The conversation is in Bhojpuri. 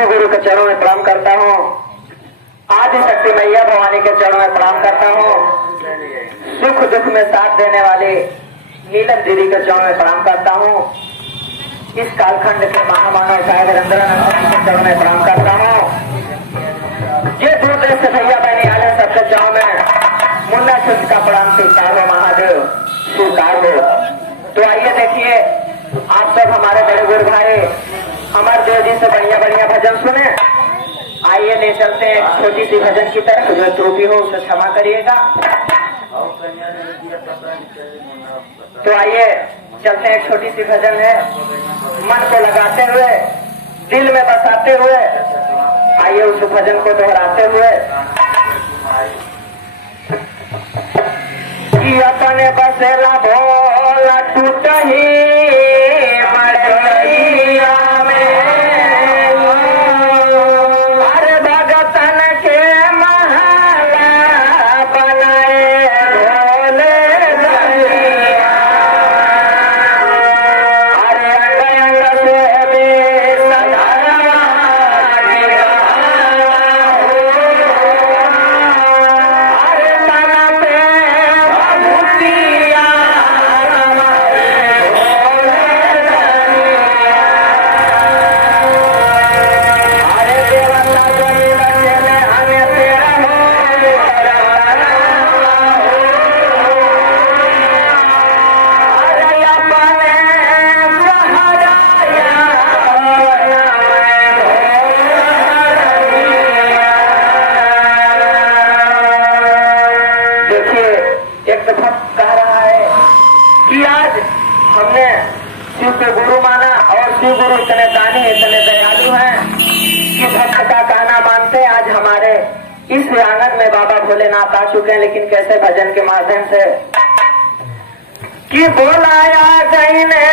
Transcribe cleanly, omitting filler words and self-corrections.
शिव गुरु के चरणों में प्रणाम करता हूँ। आदि शक्ति मैया भवानी के चरणों में प्रणाम करता हूँ। सुख दुख में साथ देने वाले नीलम दीदी के चरणों में प्रणाम करता हूँ। इस कालखंड के महामानव साहेब रंद्रनाथ के चरणों में प्रणाम करता हूँ। ये दूर देश से भैया बहनी आले सबके चरणों में मुन्ना छुट का प्रणाम स्वीकार हो, महादेव स्वीकार हो। तो आइए देखिए, आप सब हमारे बड़े गुरु भाई अमर देव जी से बढ़िया बढ़िया भजन सुने। आइए ले चलते हैं छोटी सी भजन की तरफ। जो त्रुटि हो उसे क्षमा करिएगा। तो आइए चलते हैं, छोटी सी भजन है, मन को लगाते हुए, दिल में बसाते हुए, आइए उस भजन को दोहराते हुए। कि अपने बसेला भोला टूट ही मड़ैया में, अरे भगतन के महला बनाए भोले दरिया। अरे अंग अंग से बेसहारा अरे तना पे भभूतिया शिव के गुरु माना। और शिव गुरु इतने दानी इतने दयालु हैं कि भक्त का कहना मानते। आज हमारे इस आंगन में बाबा भोलेनाथ आ चुके हैं, लेकिन कैसे भजन के माध्यम से कि बोलाया कहीं ने